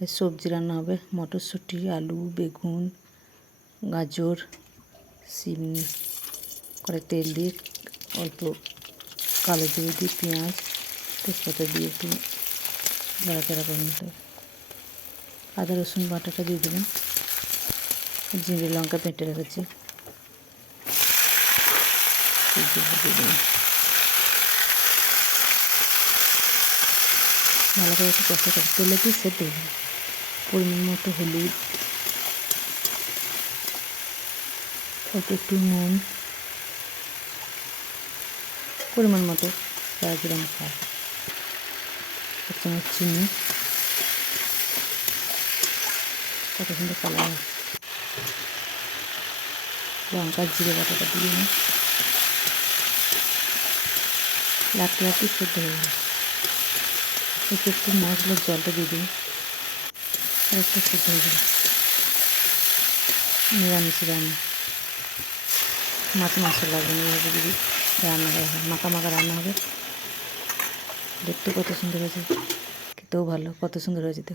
সবজি রান্না হবে, মটরশুঁটি, আলু, বেগুন, গাজর, সিম করে তেল দিয়ে অল্প কালো জিরে দিয়ে পেঁয়াজ তেজপাতা দিয়ে একটু নাড়াচাড়া করে নিতে হবে। আদা রসুন বাটাটা দিয়ে দেবেন, জিরে লঙ্কা বেটে রেখেছি দিয়ে দেবেন। ভালো করে একটু কষা করে তেলে দিয়ে সেদ্ধ দেবেন। পরিমাণ মতো হলুদ, অল্প একটু নুন, পরিমাণ মতো যারা যেরকম খায়, এক চামচ চিনি, কত সুন্দর কালার। লঙ্কা জিরে বাটাটা দিয়ে নিই, লাটতে লাটতে সেদ্ধ হয়ে গেল। একটু মশলার জলটা দিয়ে দিন, আর একটু সেদ্ধ হয়ে যাবে। নিরামিষ রান্না, মাছ মাংস লাগবে না, এইভাবে যদি রান্না করা হয়, মাখা মাখা রান্না হবে। দেখতে কত সুন্দর হয়েছে, খেতেও ভালো, কত সুন্দর হয়েছে। তো